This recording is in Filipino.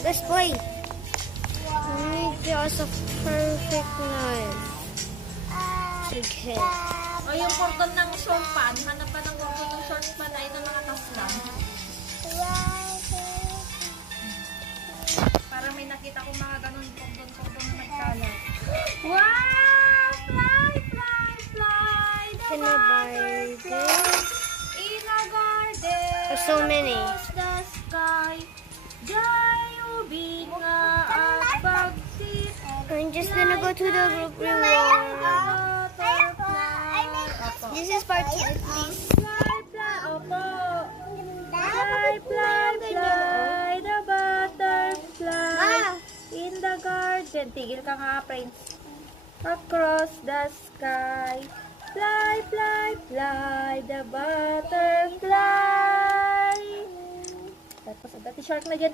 Let's play. Let me get us a perfect knife. Okay. O yung cordon ng short pan, hanap pa ng cordon ng short pan na ito nakatas lang. Para may nakita ko mga ganun cordon na nagkalat. Wow! Fly, fly, fly! The Can I buy this? In a garden. There's so many. Across the sky. Jayubin nga at pagsit. I'm just gonna go to the group reward. This is part 2, please. Fly, fly, opo. Fly, fly, fly, the butterfly in the garden. Tigil ka nga, Prince. Across the sky. Fly, fly, fly, the butterfly. Tapos, dati shark na dyan.